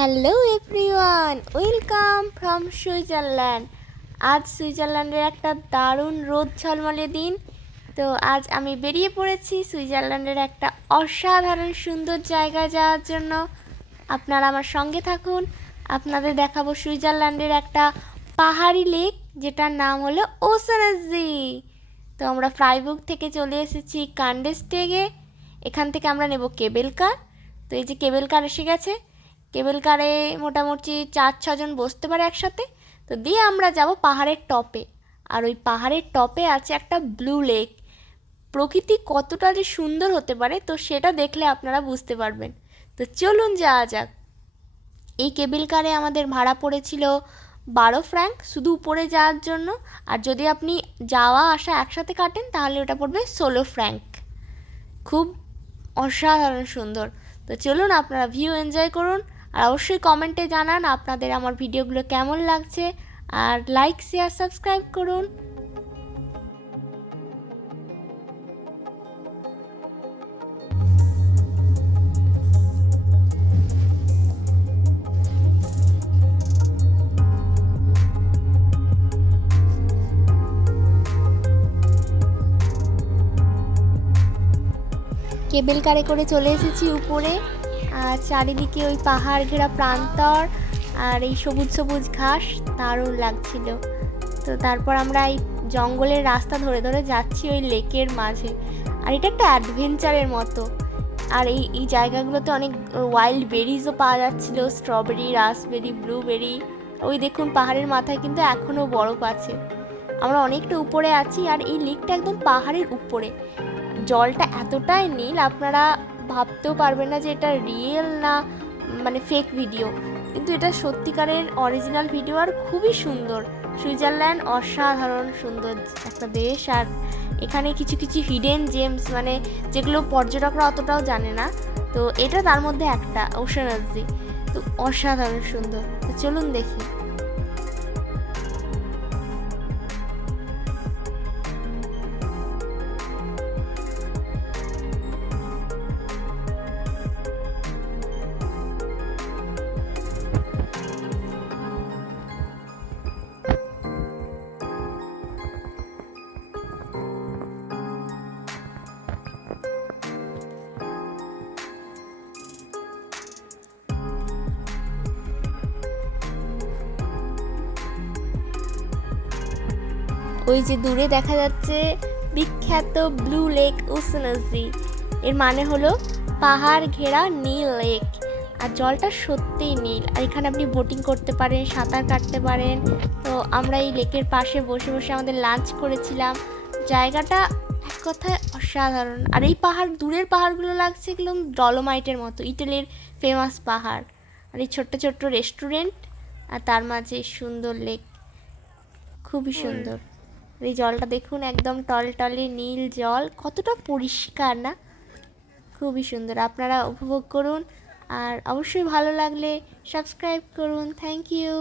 Hello everyone, welcome from Switzerland. আজ সুইজারল্যান্ডের একটা দারুণ রোদ ঝলমলে দিন। তো আজ আমি বেরিয়ে পড়েছি সুইজারল্যান্ডের একটা অসাধারণ সুন্দর জায়গায় যাওয়ার জন্য। আপনারা আমার সঙ্গে থাকুন, আপনাদের দেখাবো সুইজারল্যান্ডের একটা পাহাড়ি লেক যেটার নাম হলো ওসেনসি। তো আমরা ফ্রাইবুর্গ থেকে চলে এসেছি কান্ডেস্টেগে। এখান থেকে আমরা নেব কেবেল কার। তো এই যে কেবেল কার এসে গেছে। কেবেল কারে মোটামুটি 4-6 জন বসতে পারে একসাথে। তো দিয়ে আমরা যাব পাহাড়ের টপে। আর ওই পাহাড়ের টপে আছে একটা ব্লু লেক। প্রকৃতি কতটা যে সুন্দর হতে পারে তো সেটা দেখলে আপনারা বুঝতে পারবেন। তো চলুন যাওয়া যাক। এই কেবেল কারে আমাদের ভাড়া পড়েছিল 12 ফ্র্যাঙ্ক শুধু উপরে যাওয়ার জন্য। আর যদি আপনি যাওয়া আসা একসাথে কাটেন তাহলে ওটা পড়বে 16 ফ্র্যাঙ্ক। খুব অসাধারণ সুন্দর। তো চলুন আপনারা ভিউ এনজয় করুন। আর অবশ্যই কমেন্টে জানান আপনাদের আমার ভিডিওগুলো কেমন লাগছে। আর লাইক শেয়ার সাবস্ক্রাইব করুন। কেবেল কারে করে চলে এসেছি উপরে। আর চারিদিকে ওই পাহাড় ঘেরা প্রান্তর আর এই সবুজ সবুজ ঘাস দারুণ লাগছিল। তো তারপর আমরা এই জঙ্গলের রাস্তা ধরে ধরে যাচ্ছি ওই লেকের মাঝে। আর এটা একটা অ্যাডভেঞ্চারের মতো। আর এই জায়গাগুলোতে অনেক ওয়াইল্ড বেরিজও পাওয়া যাচ্ছিলো, স্ট্রবেরি, রাসবেরি, ব্লুবেরি। ওই দেখুন পাহাড়ের মাথায় কিন্তু এখনও বরফ আছে। আমরা অনেকটা উপরে আছি আর এই লেকটা একদম পাহাড়ের উপরে। জলটা এতটাই নীল আপনারা ভাবতেও পারবেন না যে এটা রিয়েল না মানে ফেক ভিডিও, কিন্তু এটা সত্যিকারের অরিজিনাল ভিডিও। আর খুবই সুন্দর। সুইজারল্যান্ড অসাধারণ সুন্দর একটা দেশ। আর এখানে কিছু কিছু হিডেন জেমস মানে যেগুলো পর্যটকরা অতটাও জানে না, তো এটা তার মধ্যে একটা ওসেনসি। তো অসাধারণ সুন্দর। তো চলুন দেখি। ওই যে দূরে দেখা যাচ্ছে বিখ্যাত ব্লু লেক ওসেনসি। এর মানে হলো পাহাড় ঘেরা নীল লেক। আর জলটা সত্যিই নীল। আর এখানে আপনি বোটিং করতে পারেন, সাঁতার কাটতে পারেন। তো আমরা এই লেকের পাশে বসে বসে আমাদের লাঞ্চ করেছিলাম। জায়গাটা এক কথায় অসাধারণ। আর এই পাহাড়, দূরের পাহাড়গুলো লাগছে একদম ডলোমাইটের মতো, ইটালির ফেমাস পাহাড়। আর এই ছোট্ট ছোট্ট রেস্টুরেন্ট আর তার মাঝে সুন্দর লেক, খুবই সুন্দর। এই জলটা দেখুন একদম টলটলে নীল জল, কতটা পরিষ্কার না, খুবই সুন্দর। আপনারা উপভোগ করুন আর অবশ্যই ভালো লাগলে সাবস্ক্রাইব করুন। Thank you.